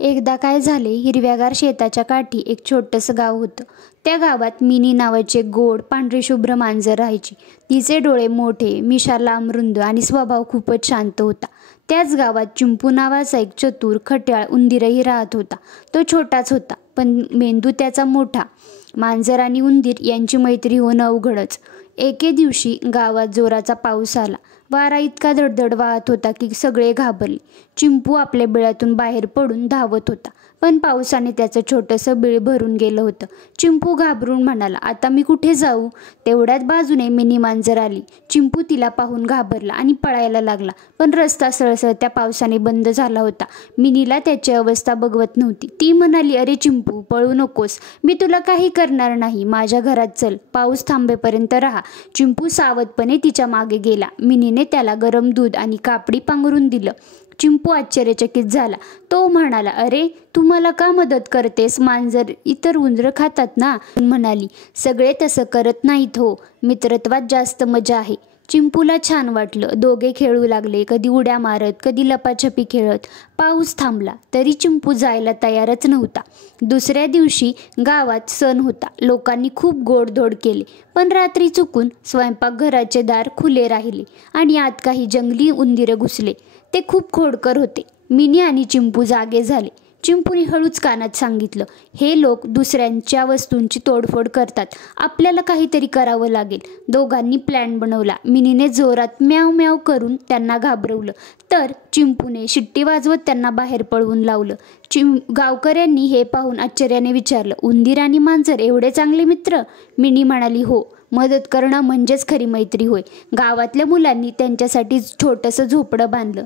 एकदा काय झाले, हिरव्यागार शेताच्या काठी एक छोटंसं गाव होतं. त्या गावात मिनी नावाची एक गोड पांढरी शुभ्र मांजर राहायची. तिचे डोळे मोठे, मिशा लांब रुंद आणि स्वभाव खूपच शांत होता. त्याच गावात चिंपू नावाचा एक चतुर खट्याळ उंदीरही राहत होता. तो छोटाच होता, पण मेंदू त्याचा मोठा. मांजर आणि उंदीर यांची मैत्री होणं अवघडच. एके दिवशी गावात जोराचा पाऊस आला. वारा इतका धडधड वाहत होता की सगळे घाबरले. चिंपू आपल्या बिळातून बाहेर पडून धावत होता, पण पावसाने त्याचं छोटंसं बिळ भरून गेलं होतं. चिंपू घाबरून म्हणाला, आता मी कुठे जाऊ? तेवढ्याच बाजूने मिनी मांजर आली. चिंपू तिला पाहून घाबरला आणि पळायला लागला, पण रस्ता सळसळ त्या पावसाने बंद झाला होता. मिनीला त्याची अवस्था बघवत नव्हती. ती म्हणाली, अरे चिंपू, पळू नकोस, मी तुला काही करणार नाही. माझ्या घरात चल, पाऊस थांबेपर्यंत राहा. चिंपू सावधपणे तिच्या मागे गेला. मिनीने त्याला गरम दूध आणि कापडी पांघरून दिलं. चिंपू आश्चर्यचकित झाला. तो म्हणाला, अरे तू मला का मदत करतेस? मांजर इतर उंदरं खातात ना? म्हणाली, सगळे तसं करत नाहीत हो, मित्रत्वात जास्त मजा आहे. चिंपूला छान वाटलं. दोघे खेळू लागले, कधी उड्या मारत, कधी लपाछपी खेळत. पाऊस थांबला तरी चिंपू जायला तयारच नव्हता. दुसऱ्या दिवशी गावात सण होता. लोकांनी खूप गोडधोड केले, पण रात्री चुकून स्वयंपाकघराचे दार खुले राहिले आणि आत काही जंगली उंदीर घुसले. ते खूप खोडकर होते. मिनी आणि चिंपू जागे झाले. चिंपूने हळूच कानात सांगितलं, हे लोक दुसऱ्यांच्या वस्तूंची तोडफोड करतात, आपल्याला काहीतरी करावं लागेल. दोघांनी प्लॅन बनवला. मिनीने जोरात म्याव म्याव करून त्यांना घाबरवलं, तर चिंपूने शिट्टी वाजवत त्यांना बाहेर पळवून लावलं. गावकऱ्यांनी हे पाहून आश्चर्याने विचारलं, उंदीर आणि मांजर एवढे चांगले मित्र? मिनी म्हणाली, हो, मदत करणं म्हणजेच खरी मैत्री होय. गावातल्या मुलांनी त्यांच्यासाठी छोटंसं झोपडं बांधलं.